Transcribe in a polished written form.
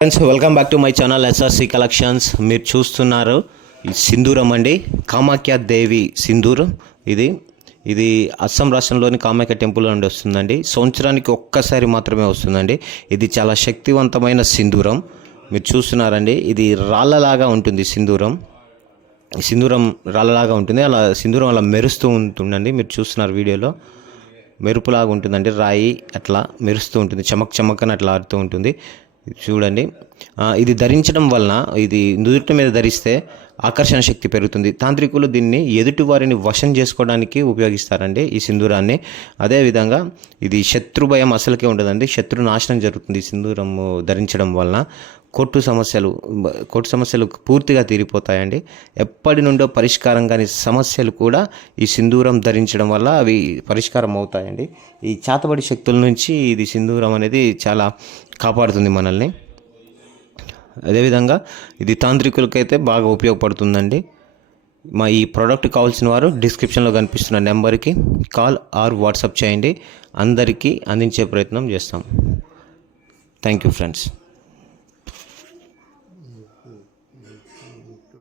Friends welcome back to my channel SRC collections. మీరు చూస్తున్నారు సింధూరం అండి, కామాఖ్య దేవి సింధూరం. ఇది అస్సాం రాష్ట్రంలోని కామాఖ్య టెంపుల్ నుండి వస్తుందండి. సంవత్సరానికి ఒక్కసారి మాత్రమే వస్తుందండి. ఇది చాలా శక్తివంతమైన సింధూరం. మీరు చూస్తున్నారండి, ఇది రాళ్ళలాగా ఉంటుంది. సింధూరం రాళ్ళలాగా ఉంటుంది. అలా సింధూరం అలా మెరుస్తూ ఉంటుందండి. మీరు చూస్తున్నారు వీడియోలో, మెరుపులాగా ఉంటుందండి. రాయి అట్లా మెరుస్తూ ఉంటుంది, చమక్ చమక్ అని అట్లా ఆడుతూ ఉంటుంది. చూడండి, ఇది ధరించడం వలన, ఇది నుదుటి మీద ధరిస్తే ఆకర్షణ శక్తి పెరుగుతుంది. తాంత్రికులు దీన్ని ఎదుటి వారిని వశం చేసుకోవడానికి ఉపయోగిస్తారండి ఈ సింధూరాన్ని. అదేవిధంగా ఇది శత్రు భయం అసలుకే ఉండదండి, శత్రు నాశనం జరుగుతుంది ఈ సింధూరం ధరించడం వలన. కోర్టు సమస్యలు పూర్తిగా తీరిపోతాయండి. ఎప్పటి నుండో పరిష్కారం కాని సమస్యలు కూడా ఈ సింధూరం ధరించడం వల్ల అవి పరిష్కారం అవుతాయండి. ఈ చేతబడి శక్తుల నుంచి ఇది సింధూరం అనేది చాలా కాపాడుతుంది మనల్ని. అదేవిధంగా ఇది తాంత్రికులకైతే బాగా ఉపయోగపడుతుందండి. ఈ ప్రోడక్ట్ కావాల్సిన వారు డిస్క్రిప్షన్లో కనిపిస్తున్న నెంబర్కి కాల్ ఆర్ వాట్సాప్ చేయండి. అందరికీ అందించే ప్రయత్నం చేస్తాం. Thank you friends.